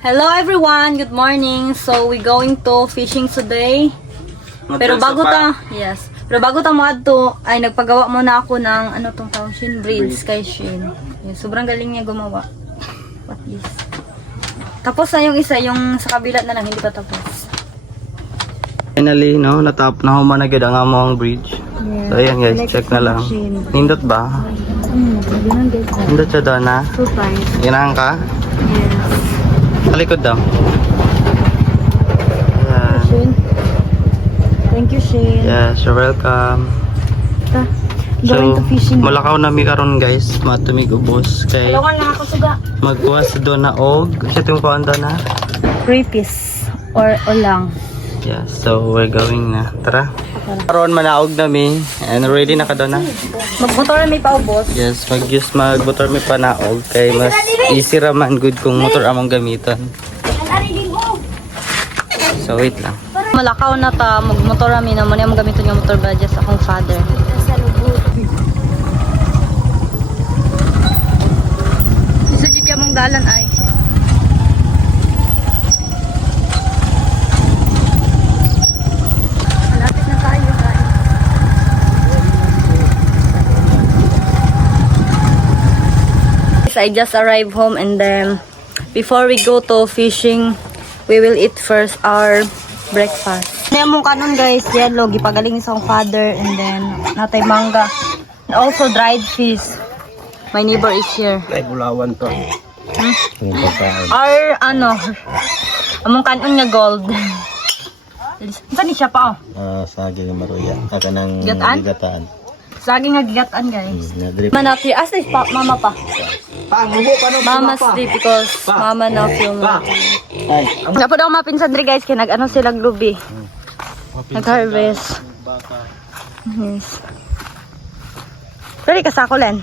Hello everyone, good morning. So we going to fishing today. Pero bago ta moadto ay nagpagawa muna ako ng ano tong tawag Shin braids kay Shin. Yes, sobrang galing niya gumawa. What is? Tapos na yung isa, yung sa kabila na lang hindi pa tapos. Finally, no, natap na humana gid ang among bridge. Yes. So ayan guys, check na lang. Nindot ba? Ganun guys. Nindot siya doon na. So fine. Ginahan ka? Yes. Talikod daw. Shin. Thank you, Shin. Yes, you're welcome. Ta. Going to fishing. Malakaw na mi karon guys, matumig ubos kay Alawan lang ako suga. magkuha sa doon na og. Kasi itong kuhaan doon na. Creepies or olang. Yeah, so we're going na. Tara. Karon manaog na mi and ready na ka doon na. Magmotor may paubos. Yes, magmotor mi panaog kay mas easy raman good kung motor among gamiton. So wait lang. Malakaw na ta, magmotor kami naman yung gamitin yung motor ba sa akong father. Sige ka mong dalan ay. Malapit na tayo guys. I just arrived home and then before we go to fishing, we will eat first our breakfast. Nemo kanon guys, yellow gipagaling sa akong father and then natay mangga. And also dried fish. My neighbor is here. Ay bulawan to. Our ano, among kanon nga gold. Saan ni siya pa oh? Saging maruya. Aka nang Gigataan? gigataan. Saging nga gigataan guys. Nadrip. Mama not here. Asli pa, mama pa. Mama sleep because mama not yung Ay, Dapat ako mapinsan diri guys kay nag-ano sila glubi. Nag-harvest. Yes. Pwede ka sa ako len.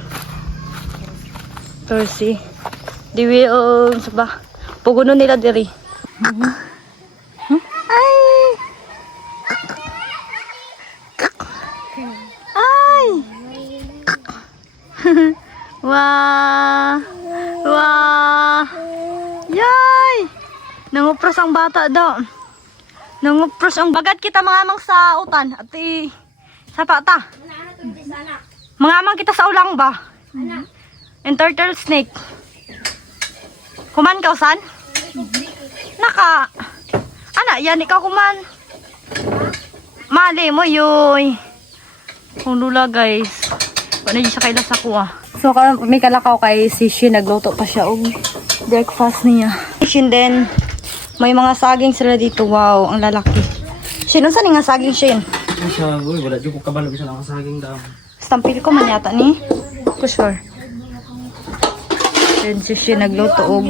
Torsi. Diwi o sa ba? Puguno nila diri. Ay! Ay! Wah! Wah! Yay! Nangupros ang bata daw. Nangupros ang bagat kita mga amang sa utan. Ati, sa pata. Mga amang kita sa ulang ba? And turtle snake. Kuman ka usan? Naka. Ana, yan ikaw kuman. Mali mo yoy. Kung lula guys. Ano siya kaila sa kuha. So may kalakaw kay si Shin. Nagluto pa siya og breakfast niya. Shin din. May mga saging sila dito. Wow, ang lalaki. Shin, unsa ni nga saging Shin? sa uy, wala jud ko kabalo bisan ang saging daw. Stampil ko man yata ni. For sure. Then si Shin nagluto og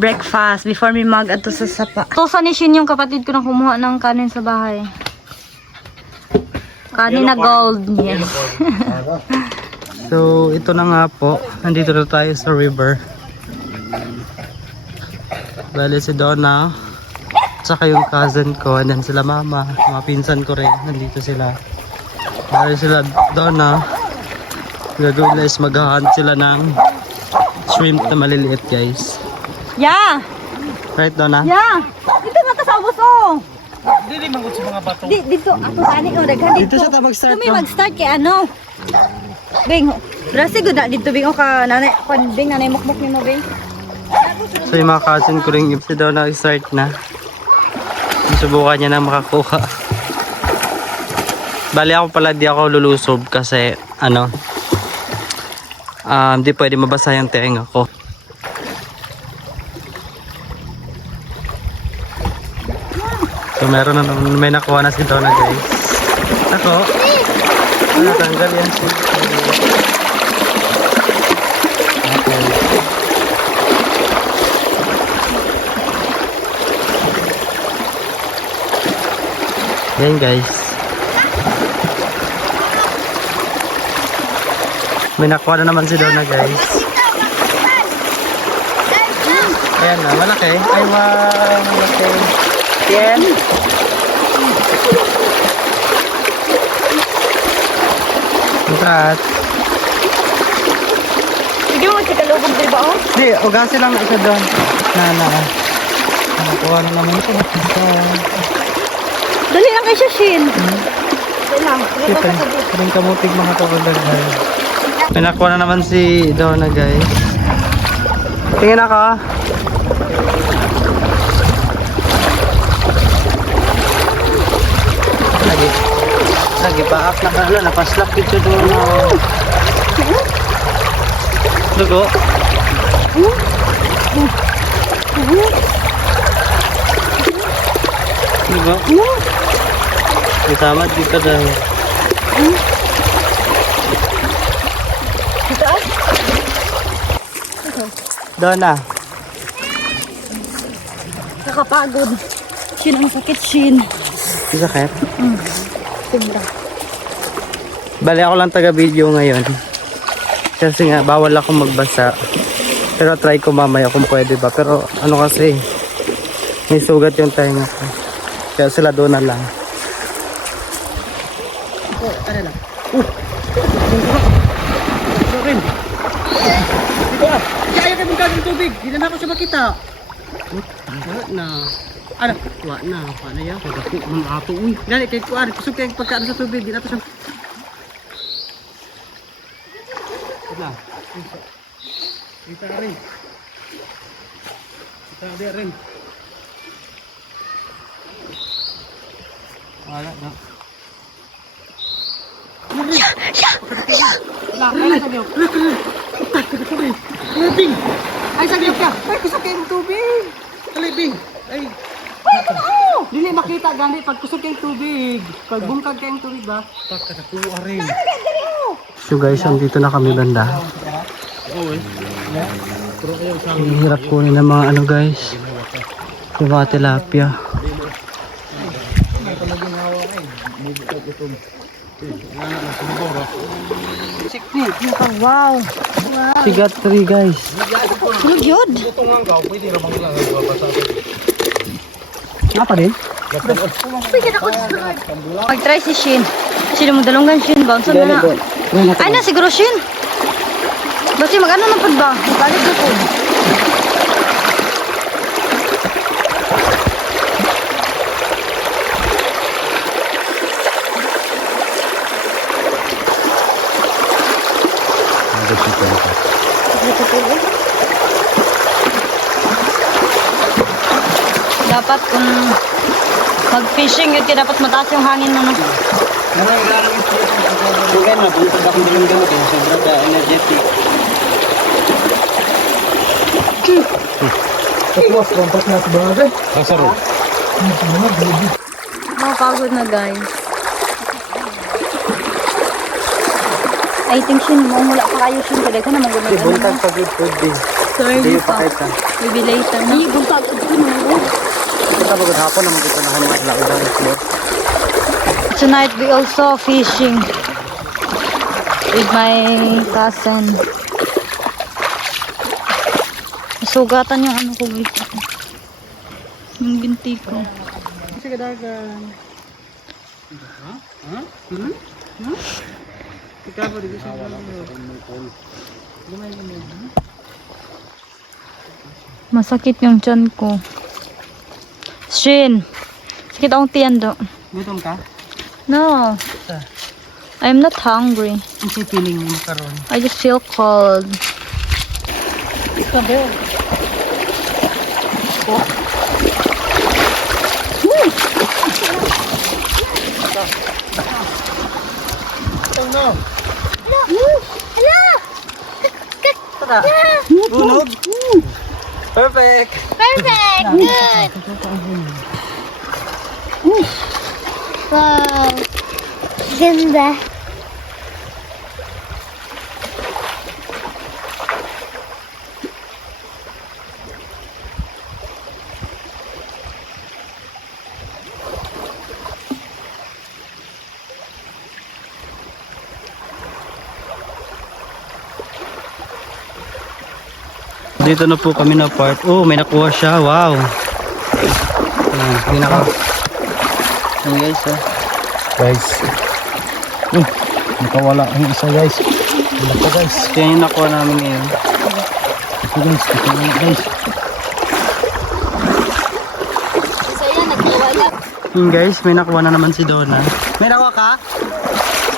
breakfast before mi mag ato sa sapa. Tusa ni Shin yung kapatid ko na kumuha ng kanin sa bahay. Kanin na gold. Yes. So, ito na nga po. Nandito na tayo sa river. Bale si Donna. Tsaka yung cousin ko. And then sila mama. Mga pinsan ko rin. Nandito sila. Bale sila Donna. Gagawin na is maghahunt sila ng shrimp na maliliit guys. Yeah. Right Donna? Yeah. Dito na ta sa ubos oh. Dili mangut sa mga bato. Dito ako tani oh daghan dito. Dito siya ta mag-start. Kami mag-start kay ano? Bing, rasi gud na dito bing o ka nanay kon bing nanay mukmuk nimo bing. So yung mga cousin ko rin si Donna start na. Subukan niya na makakuha. Bali ako pala di ako lulusob kasi ano di pwede mabasa yung tenga ko. So meron na may nakuha na si Donna guys. Ako. Natanggal yan si yan guys. May nakuha na naman si Donna guys. Ayan na, malaki. Ay wow, malaki. Yan. Congrats. Sige mo, sikalubog di ba? Hindi, ugasin lang na isa doon. Nakuha na naman ito. Dali lang kay Shin. Dali lang. Parang kamutig mga kawalan. May nakuha na naman si Donna guys. Tingin ako. Lagi paak na kalo. Napaslap dito doon. Dugo. Dugo. Isama dito dahil. Donna. Nakapagod. Shin, ang sakit, Shin. Sakit? Sobra. Bali ako lang taga-video ngayon. Kasi nga, bawal akong magbasa. Pero try ko mamaya kung pwede ba. Pero ano kasi, may sugat yung tenga ko. Kaya sila doon na lang. Ano lang? Rin. Dito ah. Kaya kayo mong ng tubig. Hindi na ako siya makita. Wala na. Ano? Wala na. Paano yan? Pagkaku. Mga ato. Uy. Dali kayo kuwan. Kusog kayo pagkaan sa tubig. Hindi na ito siya. Wala. Kita rin. Kita rin. Wala na. Bing! Ay, sagip ka! Ay, kusog kayong tubig! Dali, Bing! Ay! Dili makita gani pag kusog kayong tubig. Pag bungkag kayong tubig ba? Pagkatakuha rin. So guys, andito na kami banda. Ang hirap kunin ng mga ano guys. Yung mga tilapia. Wow. Sigat 3 guys. Tulog yun. Apa din? Mag-try si Shin. Sino mo dalunggan, Shin? Bounce na na. Ay na, siguro Shin. Basta mag-ano na po ba? Balik na po. Dapat kung mag-fishing yun, dapat mataas yung hangin mo. Bukan na, buntag akong bilang gamot eh. Sobrang ka-energetic. Tapos, kompas na sa bagay. Kasaro. Pagod na guys. I think Shin, mula pa kayo Shin. Kada ka na mag-gumagano. Buntag pag-food din. Sorry Hindi pa. pa kahit na. Maybe later na. Hindi, buntag. Ito pagod hapon na magkikanahan ng lauban. Tonight we also fishing with my cousin. Sugatan yung ano ko guys. Yung binti ko. Kasi kadagan. Ha? Ha? Hmm? Ha? Ikaw ba dito sa Masakit yung tiyan ko. Shin, sakit akong tiyan do. Gutom ka? No, I'm not hungry. Ang pipiling mo karon. I just feel cold. Sabi oh. No. Bunog. Perfect. Perfect. Good. Wow. Ganda. Dito na po kami na part. Oh, may nakuha siya. Wow. Hindi naka. Ayan guys, oh. Guys. nakawala ang isa guys. Ito guys. Kaya yung nakuha namin ngayon. Ito guys, nakawala guys. So yan, nagkawala. Yun guys, may nakuha na naman si Donna. May nakuha ka?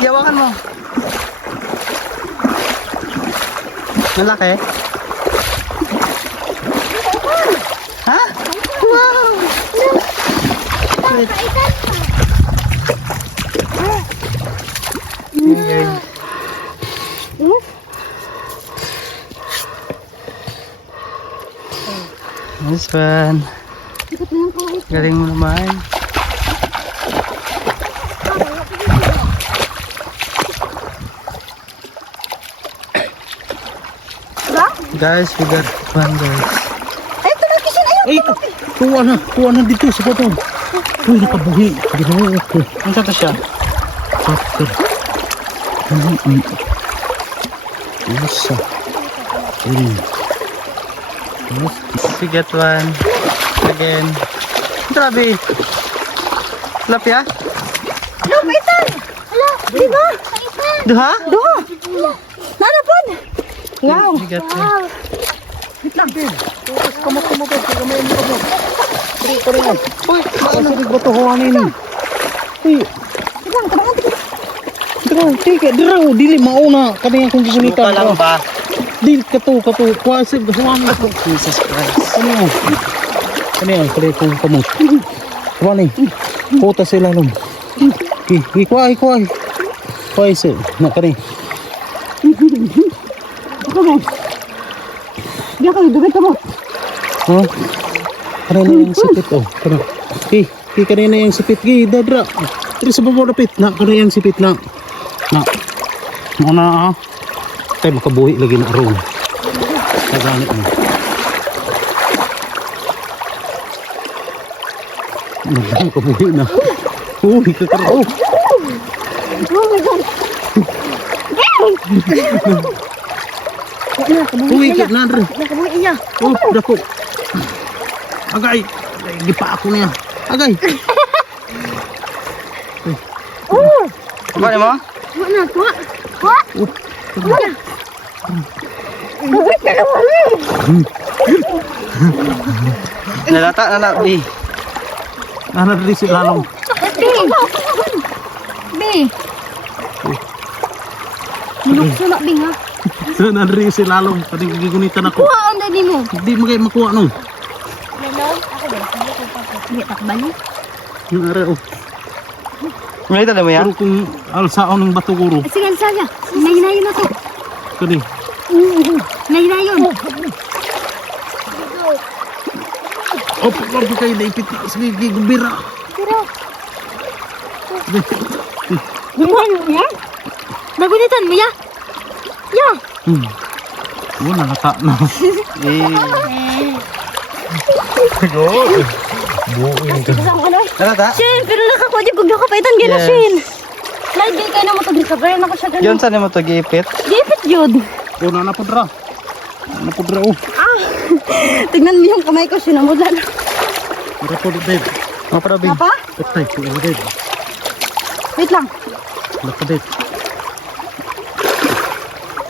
Yawakan mo. Malaki? Ha? Wow! Wait. Nice one. Galing mo naman. Guys, we got one guys. Ay, tumakisin. Ayun. Ay, kuha na dito sa botong. Uy, nakabuhi. Ginawa ko. Ano sa to siya? Factor. Isa. We got one. Again. Grabe. Lapya? Hello, Paitan. Hello, di ba? Duha? Duha. Nanapod. Wow. We got one. Wait lang, Dave. Tapos kamot. Kamayin mo kamot. Ito rin yan. Uy, masalig ba ito huwanin? Uy, Lang, tabangan ito. diraw, dili mauna. Kanina kung Suka susulitan lang ba? Dili, kato. Kwasig, huwanin ako. Jesus Christ. Kanina kung kamot. Huwanin. Puta sila lang. Kuwai. Kuwai sila. Kanina. Diyan kayo, dugay ka mo. Ha? Kanina yung sipit, oh. Kanina. Kanina yung sipit. Dadra. Pero sa baba napit. Kanina yung sipit na. Muna, ha? Tayo makabuhi lagi na aron. Kaganit mo. Makabuhi na. Uy, kakaro. Oh my God. Uy, nadra. Nakabuhi niya. Oh, dako. Agay. Gipa ako niya. Agay. Kuha mo? Kuha. Nalata na na, B. Nadra si lalong. Be. Sulak Bing ha. Nadra si lalong. Tadi gigunitan ako. Kuha ang dali mo. Hindi magay makuha nung. Hindi takban eh. Yung ara, oh. May tala mo yan? Pero kung alsaon ng bato guro. Sige, Ansaya. Hinayin na to. Kani. Hinayin. Oh, pagkabi kayo naipit na. Sige, gubira. Hinayin mo yan? Nagunitan mo ya? Ya. Oh, nakata na. Buuin ka. Nalata? Shin, pero nakakuha di gugyo ka pa itan gina, Yes. Shin. Lahat di kayo na mo to recover na ko siya ganun. Yun saan mo to giipit? Gipit yun. Oh, nanapudra. Nanapudra, oh. Tignan mo yung kamay ko, Shin. Amod na. Nanapudra, Dave. Mga parabing. Napa? Patay, kuya, Dave. Wait lang. Napa, Dave.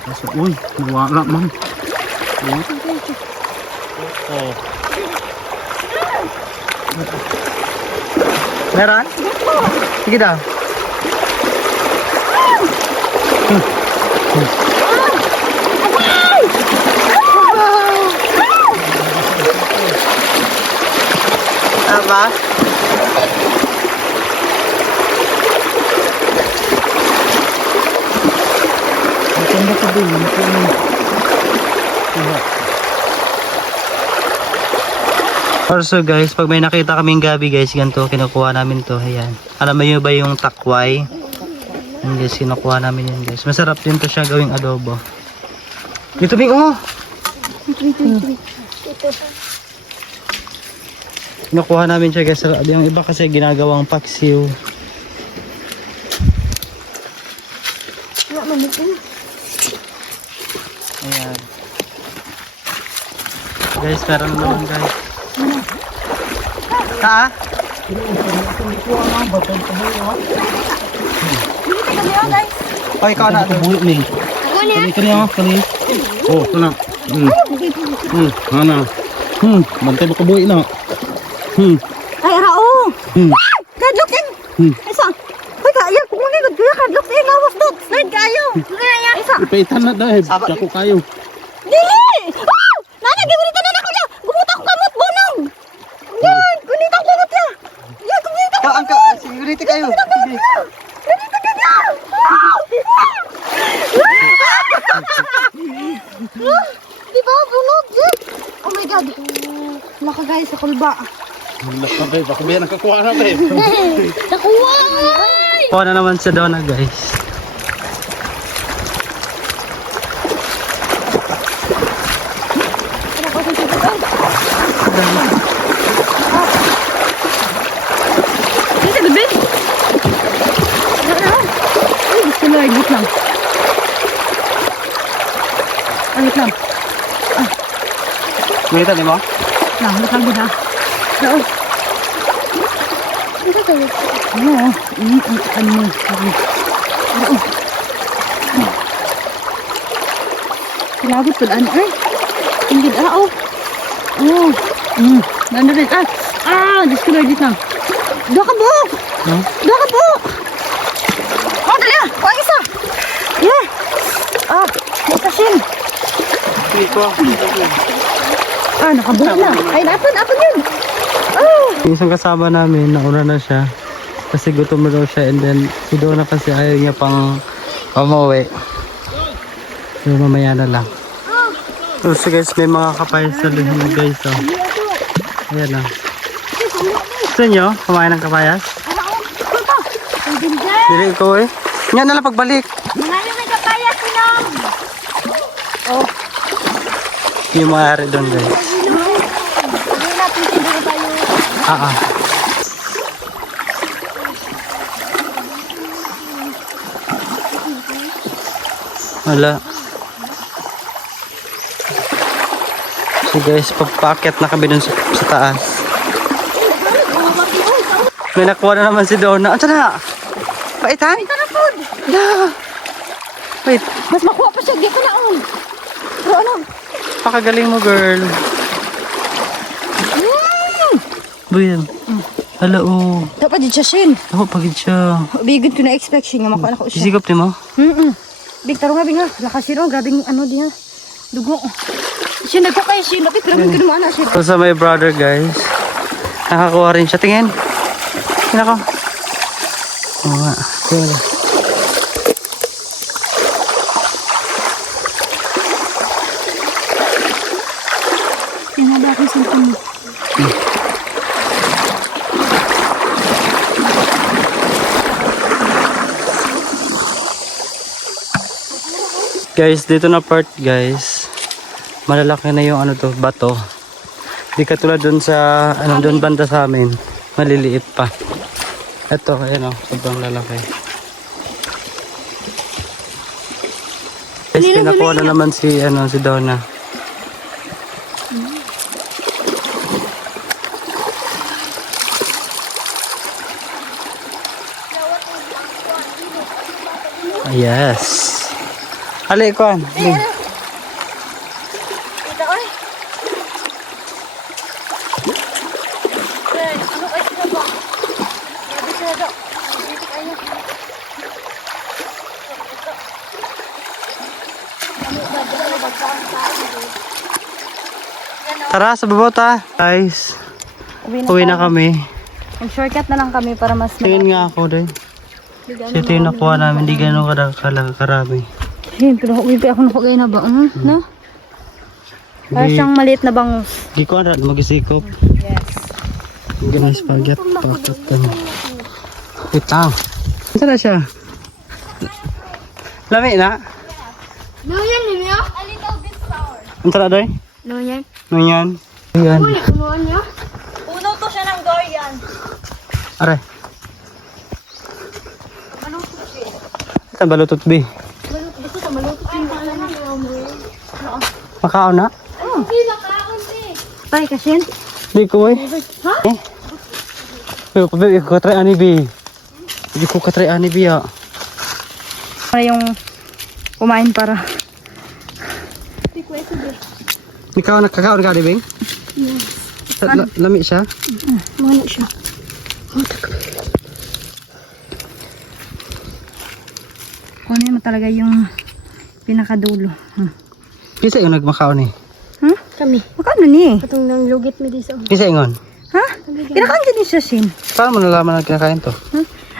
Kaso, uy, nawala, man. Oh. Meron? Sige daw. Apa? Maganda ka din. Also guys, pag may nakita kaming gabi guys, ganito, kinukuha namin to. Ayan. Alam mo yun ba yung takway? Yan guys, kinukuha namin yun guys. Masarap din to siya gawing adobo. Dito Bing, oh! Kinukuha namin siya guys. Yung iba kasi ginagawang paksiw. Ayan. Guys, meron naman guys. Ha? Dito kami guys. Ay, ikaw na. Buhi ni. Kani kani. Oh, kana. Ana. Bantay mo kabuhi na. Ay, rao. Kadlok in. Isa. Ay, kaya. Kung magigod kaya kadlok in. Lawas dot. Slide kayo. Isa. Ipaitan na dahil. Dako kayo. Dili! Ah! Nana, gawin na ako niya! Gumuta ko kamot, bonong! Yan! Gunita ko kamot niya! Yan, gunita ko kamot! Sigurity kayo. Sige. Gunita ka niya! Di ba, bunod? Oh my God! Laka guys, sa kulba. Laka babe, ako ba yan nakakuha na babe? Nakuha! Kuha na naman si Donna guys. Dito, gabi! Ay, gusto mo, wait lang. Wait lang. Nakita niyo mo? Wait lang din ha. Oo. Oo. Ano? Oo. Lagot po daan. Ay. Hindi. Oo. Oo. Nandun rin. Diyos ko Lord. Lang. Doon ka po. Doon ka po. Oh, dali ah. Kuha isa. Yeah. May kasin. Iko. Nakabuhat na. Ay, napon yun. Oh. Yung isang kasama namin, nauna na siya. Kasi gutom na daw siya and then si Donna kasi ayaw niya pang umuwi. So mamaya na lang. So guys, may mga kapayas sa luhin guys. Oh. Ayan na. Gusto nyo? Kumain ng kapayas? Dili ko eh. Yan na lang pagbalik. Manalo may kapayas sinom. Oh. Yung maaari doon guys. Wala. So guys, papakit na kami dun sa taas. May nakuha na naman si Donna. Ano na? Paitan? Wait, Mas makuha pa siya. Di ka na Pero ano? pakagaling mo girl. Buyan. Hala oh. Dapat din siya sin. Ako pagid siya. Bigod ko na expect siya nga makuha na ko siya. Sisigap ni mo? Big taro nga binga. Lakas siya grabing ano diha. Dugo. Siya nagko kay siya. Lapit pero hindi naman na siya. So sa my brother guys. Nakakuha rin siya. Tingin. Tingin ako. Oo nga. Tingin. Tingnan ba ako sa mo. Guys, dito na part guys. Malalaki na yung ano to, bato. Di katulad dun sa ano dun banda sa amin. Maliliit pa. Ito, ayan o, sobrang lalaki. Guys, pinakuha na naman si ano si Donna. Yes. Ali, kuhan. Kita oy. Ano kay sila ba? Sabi sila daw. Dito kayo. Tara, sa baba ta. Guys, uwi na kami. Mag-shortcut na lang kami para mas Tingin nga ako din. So, ito yung nakuha namin. Hindi gano'n karami. Pero uwi pa ako nakagay na ba? No? Para siyang maliit na bangus. Di ko aral, mag-isikop. Yes. Ganun spaghetti. Pakit ka na. Wait lang. Saan na siya? Lami na? No yan, niyo? A little bit sour. Ang tara doy? No yan? Ano yan? Ayan. Punuan niyo? Puno to siya ng durian. Aray. Ito balutot B. Gusto sa malutot yung pala na Makao na? Hindi nakaon eh. Tay, kasin? Di ko eh. Ha? Pero ko katry ani B. Di ko katry ani B ah. Para yung kumain para. Ikaw nakakaon ka, di Bing? Lami siya? Mano siya. Kunin mo talaga yung pinakadulo. Kisa yung nagmakaon eh. Huh? Kami. Magkano ni? Katong nang lugit mi di sa. Kisa ingon. Ha? Ginakaon dyan siya, Shin. Paano mo nalaman na kinakain to?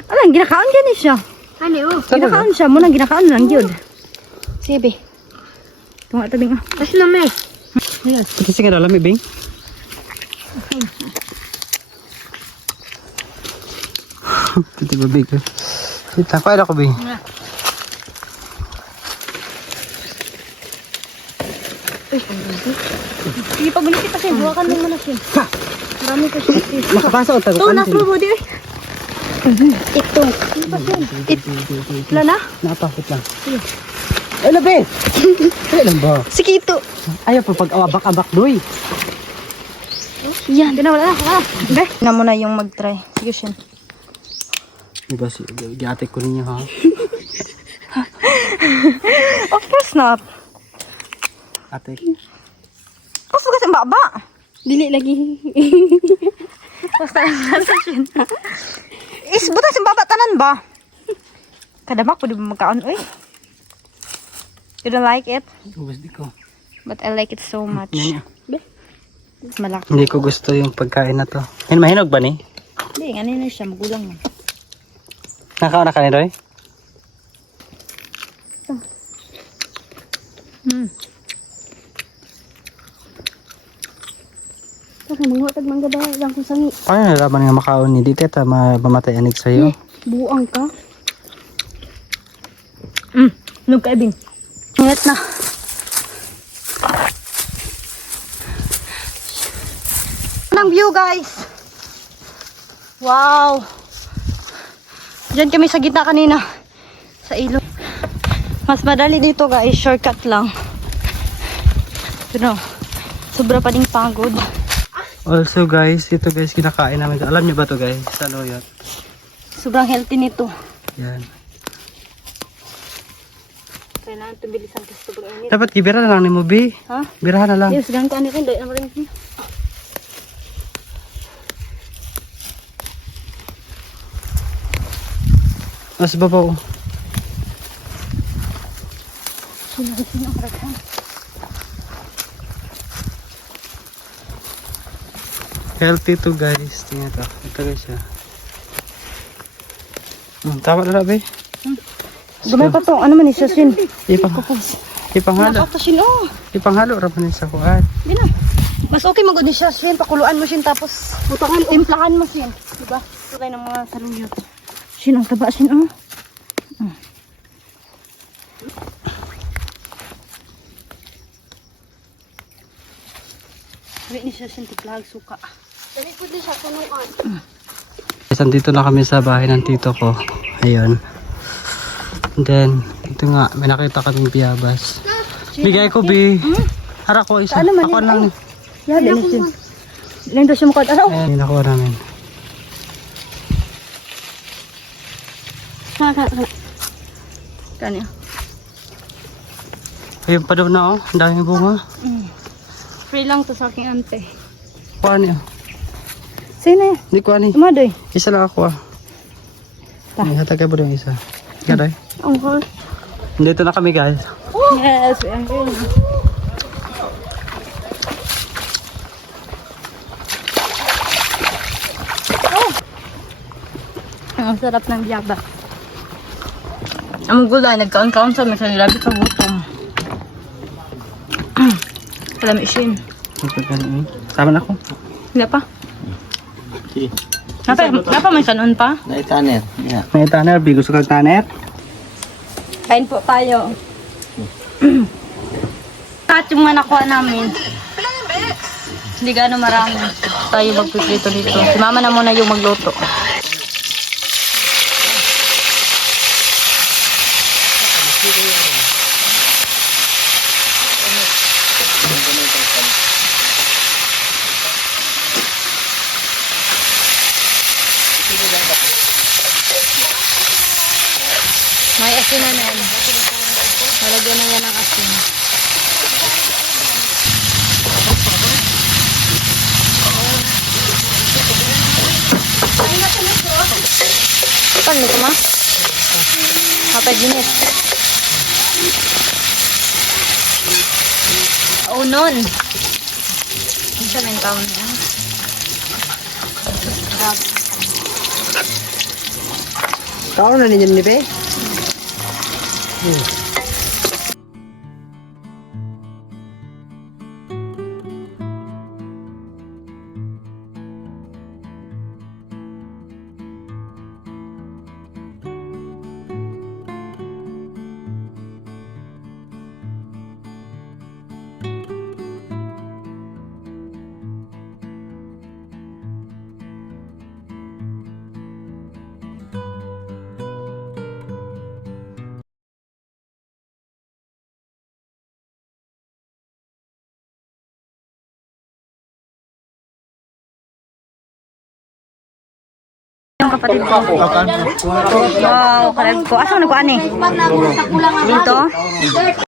Alam, ginakaon dyan siya. Ano? Ginakaon siya. Muna ginakaon lang yun. Sige. Tunga tabing ah. Mas lami. Ayan. Kasi nga lami, Bing. Pati ba, Bing? Kita, kain ako, Bing. Sige, pag kita siya. Buwakan mo muna siya. Marami ko siya. Nakapasok ang Ito, tagupan. nasa mo di eh. Ito. Wala na? Napasok lang. Ay, labi! Ay, lang ba? Sige, ito. Ayaw pa pag-awabak-abak, doy. Yan. Di na, wala na. Okay. Na muna yung mag-try. Sige, Shin. Diba, giatik ko ninyo, ha? Of course not. Atik. Gusto kasi baba. Dili lagi. Basta lang nasa Shin. Buta si baba tanan ba? Kadamak po di ba magkaon? Uy. You don't like it? Ubus di ko. But I like it so much. Yan. Malaki. Hindi ko gusto yung pagkain na to. Mahinog ba ni? Hindi, ano na siya. Magulang mo. Nakaon na ka ni Roy? Kasi mga tag mangga daw lang kung sangi. Paano nalaman nga makaon ni Dite ta mamatay anig sa'yo? Buang ka. Nung kaibing. Ingat na. Anong view, guys? Wow. Diyan kami sa gitna kanina. Sa ilog. Mas madali dito, guys. Shortcut lang. Pero, sobra pa ding pagod. Also guys, ito guys kinakain namin. Alam niyo ba to guys? Sa loyot. Sobrang healthy nito. Yan. Kailangan ito bilisan kasi sobrang init. Dapat gibira na lang ni mo, B. Ha? Birahan na lang. Yes, ganito ano rin. Dahil naman rin. Mas babaw. Sino ang karaghan? Healthy to guys. Tingnan to. Ito guys siya. Tama na be. Gumay pa to. Ano man ni Sasin? Ipanghalo. Nakatasin oh. Ipanghalo ra man sa kuan. Di na. Mas okay magod ni Sasin. Pakuluan mo sin tapos butangan. Timplahan mo sin. Diba? Ito tayo ng mga saluyot. Sin ang taba sin oh. Sabi ni Sasin timplahan suka. Dali po din siya punuan. Nandito na kami sa bahay ng tito ko. Ayun. And then, ito nga, may nakita kaming biyabas. Bigay ko, B. Harap ko isa. Ano man Ako yun? lang. Yeah, dali sin. Ilan daw siya makot. Ano? Ayan, nakuha namin. Kanya. Ayun pa daw na, oh. Ang daming bunga. Free lang to sa aking ante. Kuha niyo. Sino yan? Hindi kuha ni. Umadoy. Isa lang ako, ah. May hatagay mo daw yung isa. Gadoy. Okay. Dito na kami, guys. Yes, we are here. Ang sarap ng biyaba. Ang gulay, nagkaon-kaon sa mga labi sa gutom. Alam isin. Sama na ako. Hindi pa. Napa may kanon pa? May tanner. Bigo sa kag tanner. Kain po tayo. At yung mga nakuha namin. Hindi gaano marami. Tayo magpiprito dito. Si mama na muna yung magluto. May asin na yan. Lalagyan na yan ng asin. Pan mo ma? Apa jenis? Unon. Isa na yung taon niya. Kau na ninyo ni Pe? Yung kapatid ko. Wow, kalab ko. Asa mo na ko ani? Dito?